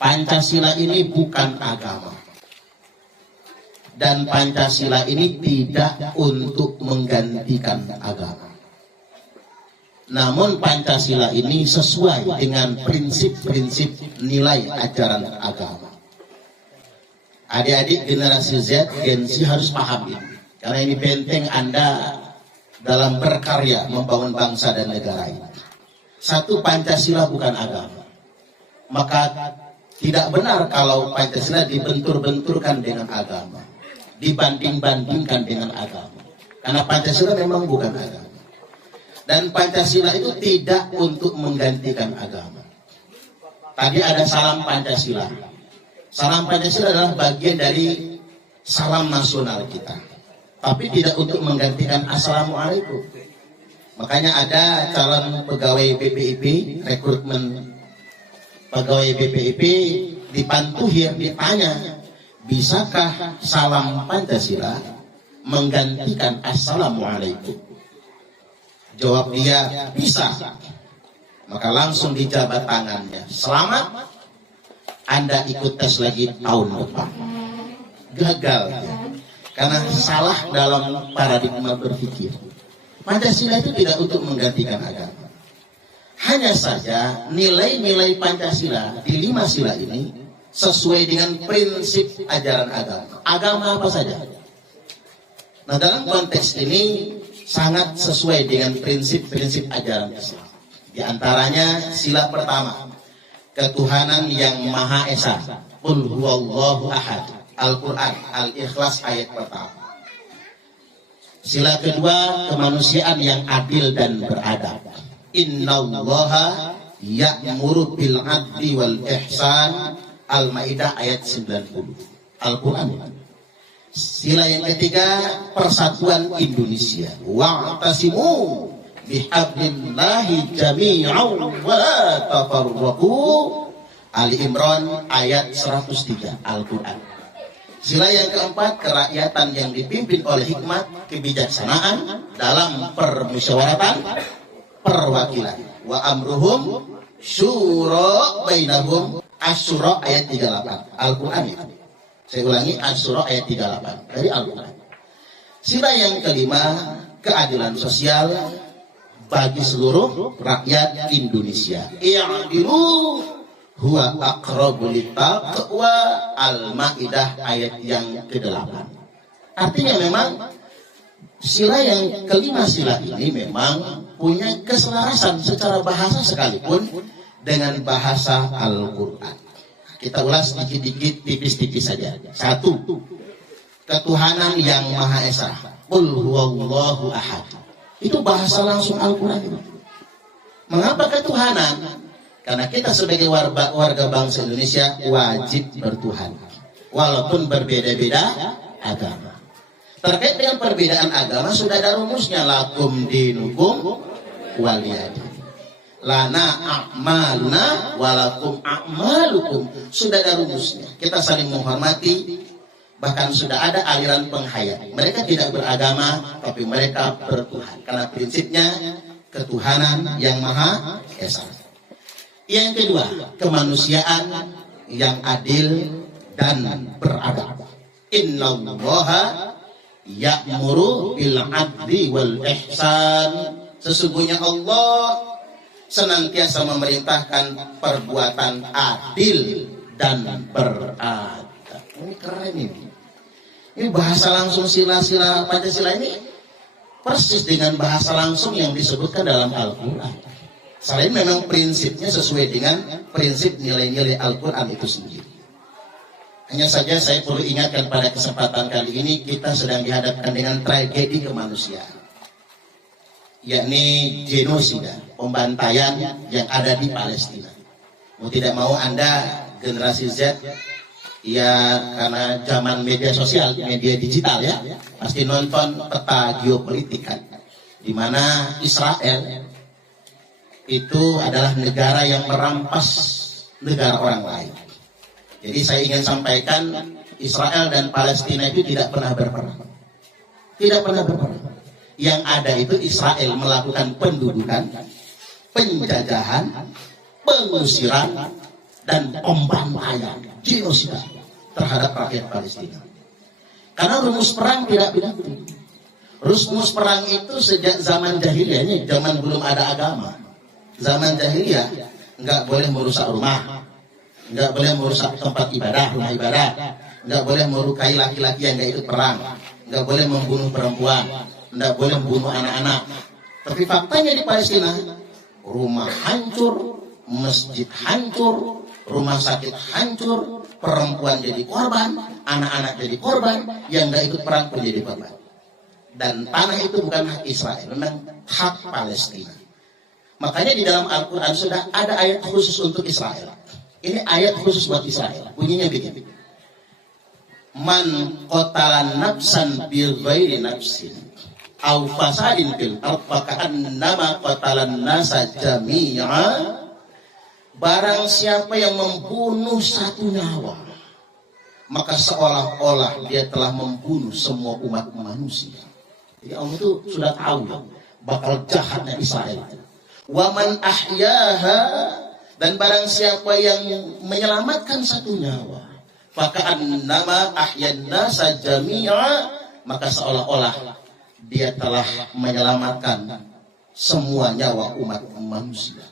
Pancasila ini bukan agama. Dan Pancasila ini tidak untuk menggantikan agama. Namun Pancasila ini sesuai dengan prinsip-prinsip nilai ajaran agama. Adik-adik generasi Z, Gen Z harus paham ini. Karena ini benteng Anda dalam berkarya membangun bangsa dan negara ini. Satu, Pancasila bukan agama. Maka tidak benar kalau Pancasila dibentur-benturkan dengan agama, dibanding-bandingkan dengan agama. Karena Pancasila memang bukan agama. Dan Pancasila itu tidak untuk menggantikan agama. Tadi ada salam Pancasila. Salam Pancasila adalah bagian dari salam nasional kita. Tapi tidak untuk menggantikan Assalamualaikum. Makanya ada calon pegawai BPIP, rekrutmen pegawai BPIP dipantuhir, ditanya, bisakah salam Pancasila menggantikan Assalamualaikum? Jawab dia, bisa. Maka langsung dijabat tangannya. Selamat, Anda ikut tes lagi tahun depan. Gagal. Karena salah dalam paradigma berpikir. Pancasila itu tidak untuk menggantikan agama. Hanya saja nilai-nilai Pancasila di 5 sila ini sesuai dengan prinsip ajaran agama. Agama apa saja. Nah, dalam konteks ini sangat sesuai dengan prinsip-prinsip ajaran Islam. Di antaranya sila pertama, ketuhanan yang Maha Esa. Qul huwallahu ahad. Al-Quran, Al-Ikhlas ayat pertama. Sila kedua, kemanusiaan yang adil dan beradab. Innallaha ya'muru bil adli wal ihsan. Al-Maidah ayat 90. Al-Quran. Sila yang ketiga, persatuan Indonesia. Wa'tasimu bihablillahi jami'an wa la tafarraqu. Ali Imran ayat 103 Al-Quran. Sila yang keempat, kerakyatan yang dipimpin oleh hikmat kebijaksanaan dalam permusyawaratan perwakilan. Wa amruhum syura bainahum. Asy-Syura ayat 38 Al-Quran itu. Saya ulangi, Asy-Syura ayat 38 dari Al-Quran. Sila yang kelima, keadilan sosial bagi seluruh rakyat Indonesia. I'dilu huwa aqrabu littaqwa. Al-Maidah ayat yang ke-8. Artinya memang sila yang kelima sila ini memang punya keselarasan secara bahasa sekalipun dengan bahasa Al-Quran. Kita ulas dikit-dikit, tipis-tipis saja. Satu, ketuhanan yang Maha Esa. Qul huwallahu ahad. Itu bahasa langsung Al-Quran. Mengapa ketuhanan? Karena kita sebagai warga bangsa Indonesia wajib bertuhan, walaupun berbeda-beda agama. Terkait dengan perbedaan agama sudah ada rumusnya. Lakum dinukum waliyadin. Lana a'maluna walakum a'malukum. Sudah ada rumusnya. Kita saling menghormati. Bahkan sudah ada aliran penghayat. Mereka tidak beragama, tapi mereka bertuhan. Karena prinsipnya ketuhanan yang Maha Esa. Yang kedua, kemanusiaan yang adil dan beradab. Innallaha ya'muru bil adli wal ihsan. Sesungguhnya Allah senantiasa memerintahkan perbuatan adil dan beradab. Ini keren ini. Ini bahasa langsung sila-sila Pancasila ini persis dengan bahasa langsung yang disebutkan dalam Al-Quran. Selain memang prinsipnya sesuai dengan prinsip nilai-nilai Al-Quran itu sendiri. Hanya saja saya perlu ingatkan pada kesempatan kali ini kita sedang dihadapkan dengan tragedi kemanusiaan. Yakni genosida, pembantaian yang ada di Palestina. Mau tidak mau Anda generasi Z, ya karena zaman media sosial, media digital ya, pasti nonton peta geopolitik kan. Di mana Israel itu adalah negara yang merampas negara orang lain. Jadi saya ingin sampaikan, Israel dan Palestina itu tidak pernah berperang. Tidak pernah berperang. Yang ada itu Israel melakukan pendudukan, penjajahan, pengusiran, dan pembantaian, genosida terhadap rakyat Palestina. Karena rumus perang tidak begitu. Rumus perang itu sejak zaman jahiliyah, ini zaman belum ada agama. Zaman jahiliyah nggak boleh merusak rumah, nggak boleh merusak tempat ibadah, rumah ibadah, nggak boleh melukai laki-laki yang nggak ikut perang, nggak boleh membunuh perempuan, nggak boleh membunuh anak-anak. Tapi faktanya di Palestina, rumah hancur, masjid hancur, rumah sakit hancur, perempuan jadi korban, anak-anak jadi korban, yang nggak ikut perang pun jadi korban. Dan tanah itu bukan hak Israel, memang hak Palestina. Makanya di dalam Al-Quran sudah ada ayat khusus untuk Israel. Ini ayat khusus buat Israel. Bunyinya begini. Man qatalan nafsan bi ghairi nafsin aw fasadin fil ardh faka'annama qatalan nasa jami'a. Barang siapa yang membunuh satu nyawa, maka seolah-olah dia telah membunuh semua umat manusia. Jadi Allah itu sudah tahu bakal jahatnya Israel. Wa man ahyaha, dan barang siapa yang menyelamatkan satu nyawa, faka'annama ahyan nasa jami'a, maka seolah-olah dia telah menyelamatkan semua nyawa umat manusia.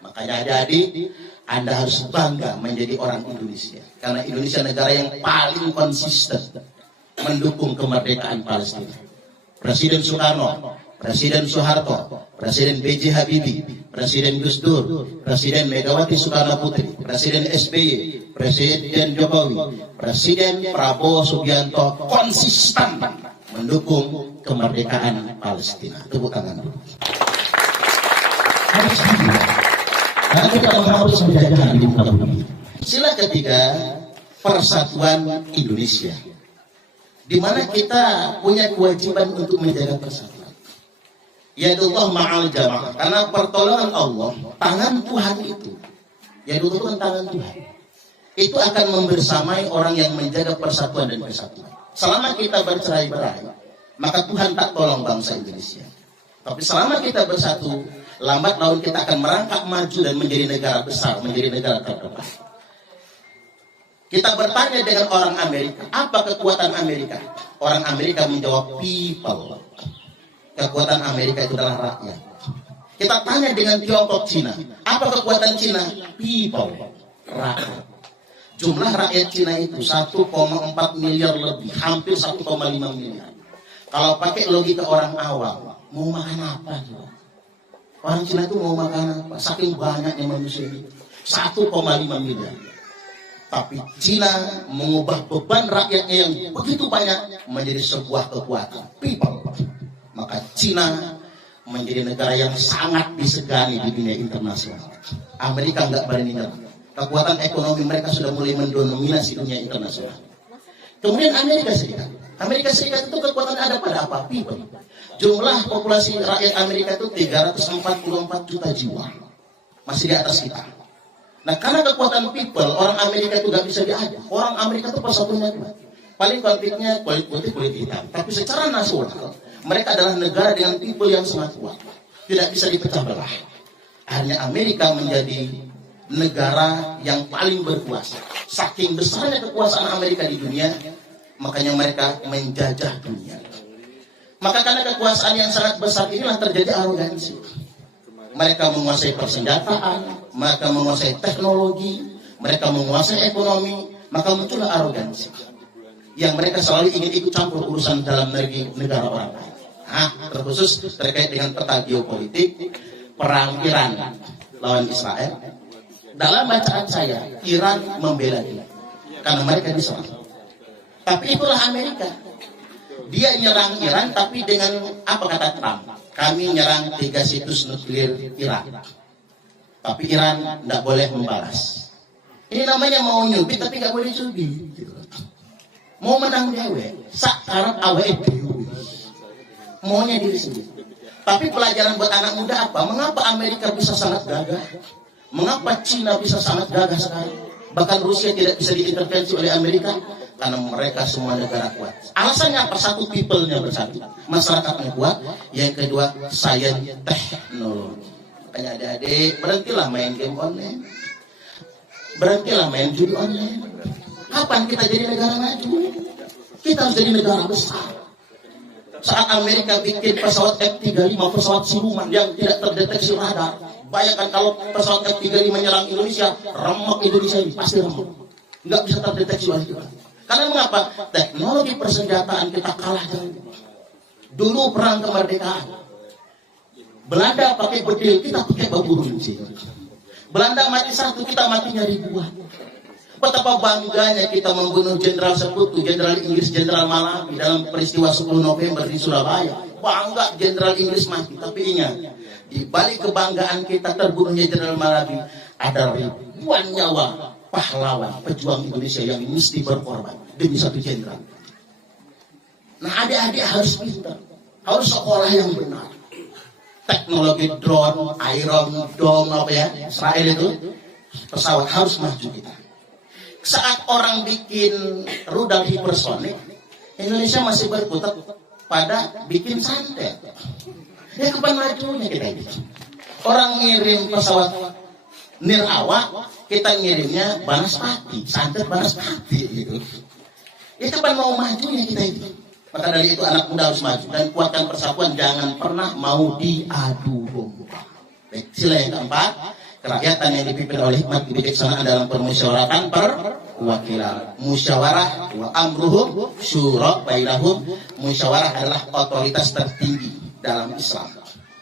Makanya adik-adik, Anda harus bangga menjadi orang Indonesia. Karena Indonesia negara yang paling konsisten mendukung kemerdekaan Palestina. Presiden Soekarno, Presiden Soeharto, Presiden B.J. Habibie, Presiden Gus Dur, Presiden Megawati Soekarno Putri, Presiden SBY, Presiden Jokowi, Presiden Prabowo Subianto konsisten mendukung kemerdekaan Palestina. Tepuk tangan dulu. Karena kita harus menjaga di muka bumi. Sila ketiga, persatuan Indonesia, di mana kita punya kewajiban untuk menjaga persatuan. Yadullah ma'al jamaah, karena pertolongan Allah, tangan Tuhan itu, yadullah itu tangan Tuhan, itu akan membersamai orang yang menjaga persatuan dan kesatuan. Selama kita bercerai-berai, maka Tuhan tak tolong bangsa Indonesia. Tapi selama kita bersatu, lambat laun kita akan merangkak maju dan menjadi negara besar, menjadi negara terdepan. Kita bertanya dengan orang Amerika, apa kekuatan Amerika? Orang Amerika menjawab people. Kekuatan Amerika itu adalah rakyat. Kita tanya dengan Tiongkok, Cina, apa kekuatan Cina? People, rakyat. Jumlah rakyat Cina itu 1,4 miliar lebih, hampir 1,5 miliar. Kalau pakai logika orang awam, mau makan apa? Orang Cina itu mau makan apa? Saking banyaknya manusia itu, 1,5 miliar. Tapi Cina mengubah beban rakyatnya yang begitu banyak menjadi sebuah kekuatan, people. Maka Cina menjadi negara yang sangat disegani di dunia internasional. Amerika nggak berani nyerah. Kekuatan ekonomi mereka sudah mulai mendominasi dunia internasional. Kemudian Amerika Serikat. Amerika Serikat itu kekuatan ada pada apa? People. Jumlah populasi rakyat Amerika itu 344 juta jiwa. Masih di atas kita. Nah, karena kekuatan people, orang Amerika itu nggak bisa diajak. Orang Amerika itu persatunya kuat. Paling konfliknya kulit putih, kulit hitam. Tapi secara nasional, mereka adalah negara dengan people yang sangat kuat. Tidak bisa dipecah belah. Akhirnya Amerika menjadi negara yang paling berkuasa. Saking besarnya kekuasaan Amerika di dunia, makanya mereka menjajah dunia. Maka karena kekuasaan yang sangat besar inilah terjadi arogansi. Mereka menguasai persenjataan, mereka menguasai teknologi, mereka menguasai ekonomi, maka muncullah arogansi. Yang mereka selalu ingin ikut campur urusan dalam negara orang lain. Nah, terkhusus terkait dengan peta geopolitik, perang Iran lawan Israel. Dalam bacaan saya, Iran membela dia karena mereka diserang. Tapi itulah Amerika. Dia nyerang Iran, tapi dengan apa kata Trump? Kami nyerang 3 situs nuklir Iran. Tapi Iran tidak boleh membalas. Ini namanya mau nyubit, tapi nggak boleh nyubit. Mau menang dewe, sakarap awet dewe. Maunya diri sendiri. Tapi pelajaran buat anak muda apa? Mengapa Amerika bisa sangat gagah? Mengapa Cina bisa sangat gagah sekali? Bahkan Rusia tidak bisa diintervensi oleh Amerika? Karena mereka semua negara kuat. Alasannya apa? Satu, people-nya bersatu, masyarakatnya kuat. Yang kedua, sains teknologi. Makanya adik-adik, berhentilah main game online. berhentilah main judi online. Kapan kita jadi negara maju? Kita harus jadi negara besar. Saat Amerika bikin pesawat F-35, pesawat siluman yang tidak terdeteksi radar. Bayangkan kalau pesawat F-35 menyerang Indonesia, remuk Indonesia ini, pasti remuk. Nggak bisa terdeteksi oleh kita. Karena mengapa? Teknologi persenjataan kita kalah jauh. Dulu perang kemerdekaan, Belanda pakai bedil, kita pakai bambu runcing. Belanda mati satu, kita matinya ribuan. Betapa bangganya kita membunuh Jenderal Sekutu, Jenderal Inggris, Jenderal Malabi dalam peristiwa 10 November di Surabaya. Bangga Jenderal Inggris mati, tapi ingat, di balik kebanggaan kita terbunuhnya Jenderal Malabi, ada ribuan nyawa pahlawan pejuang Indonesia yang mesti berkorban demi satu jenderal. Nah, adik-adik harus pintar, harus sekolah yang benar. Teknologi drone, Iron Dome, apa ya, Israel itu pesawat harus maju kita. Saat orang bikin rudal hipersonik, Indonesia masih berkutat pada bikin santet. Ya kapan majunya kita ini? Orang ngirim pesawat nirawak, kita ngirimnya Banaspati, santet Banaspati gitu. Ya kapan mau majunya kita ini? Maka dari itu anak muda harus maju dan kuatkan persatuan, jangan pernah mau diadu domba. Baik, sila yang keempat, kerakyatan yang dipimpin oleh hikmat kebijaksanaan dalam permusyawaratan perwakilan. Musyawarah wa amruhum syura bainahum. Musyawarah adalah otoritas tertinggi dalam Islam.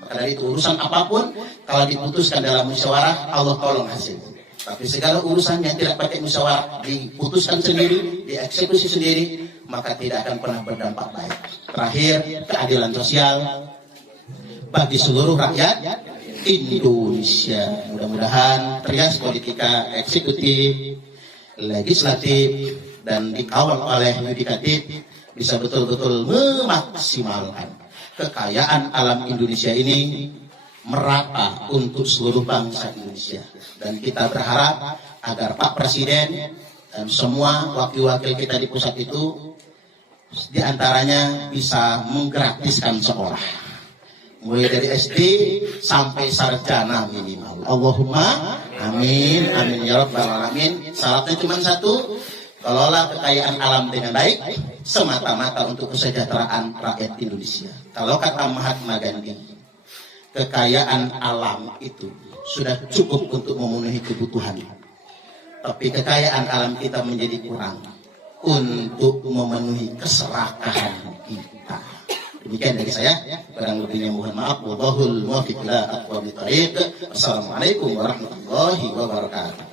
Maka dari itu urusan apapun kalau diputuskan dalam musyawarah, Allah tolong hasilnya. Tapi segala urusan yang tidak pakai musyawarah, diputuskan sendiri, dieksekusi sendiri, maka tidak akan pernah berdampak baik. Terakhir, keadilan sosial bagi seluruh rakyat Indonesia. Mudah-mudahan trias politika eksekutif, legislatif, dan dikawal oleh yudikatif bisa betul-betul memaksimalkan kekayaan alam Indonesia ini merata untuk seluruh bangsa Indonesia. Dan kita berharap agar Pak Presiden dan semua wakil-wakil kita di pusat itu diantaranya bisa menggratiskan sekolah. Mulai dari SD sampai sarjana minimal. Allahumma amin, amin ya rabbal alamin. Syaratnya cuma satu, kelola kekayaan alam dengan baik, semata-mata untuk kesejahteraan rakyat Indonesia. Kalau kata Mahatma Gandhi, kekayaan alam itu sudah cukup untuk memenuhi kebutuhan. Tapi kekayaan alam kita menjadi kurang untuk memenuhi keserakahan kita. Demikian dari saya, kurang lebihnya mohon maaf. Wallahul muwaffiq ila aqwamit thoriq. Assalamualaikum warahmatullahi wabarakatuh.